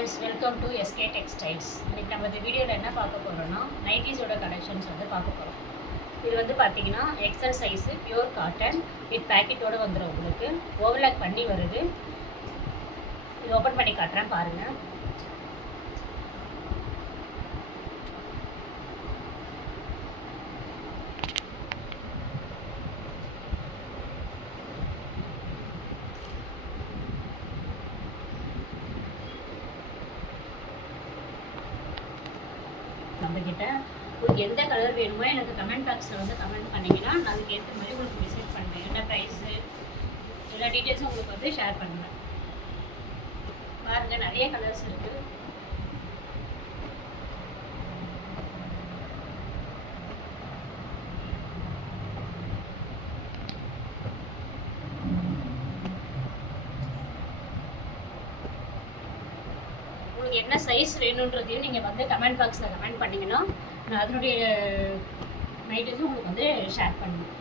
Friends, welcome to SK textiles. இன்றைக்கி நம்ம இந்த வீடியோவில் என்ன பார்க்க போகிறோன்னா நைட்டிஸோட கலெக்ஷன்ஸ் வந்து பார்க்க போகிறோம். இது வந்து பார்த்தீங்கன்னா XL size pure cotton with பேக்கெட்டோடு வந்துடும். உங்களுக்கு ஓவர்லாக் பண்ணி வருது. இது ஓப்பன் பண்ணி காட்டுறேன் பாருங்கள். நம்மக்கிட்ட உங்களுக்கு எந்த கலர் வேணுமோ எனக்கு கமெண்ட் பாக்ஸில் வந்து கமெண்ட் பண்ணிங்கன்னா நான் அதுக்கு ஏற்ற மாதிரி உங்களுக்கு டிசைட் பண்ணுறேன். என்ன ப்ரைஸு எல்லா டீட்டெயில்ஸும் உங்களுக்கு வந்து ஷேர் பண்ணுவேன். பாருங்கள், நிறைய கலர்ஸ் இருக்குது. உங்களுக்கு என்ன சைஸ் வேணுன்றதையும் நீங்கள் வந்து கமெண்ட் பாக்ஸில் கமெண்ட் பண்ணிங்கன்னா நான் அதனுடைய நைட்டுக்கும் உங்களுக்கு வந்து ஷேர் பண்ணுவேன்.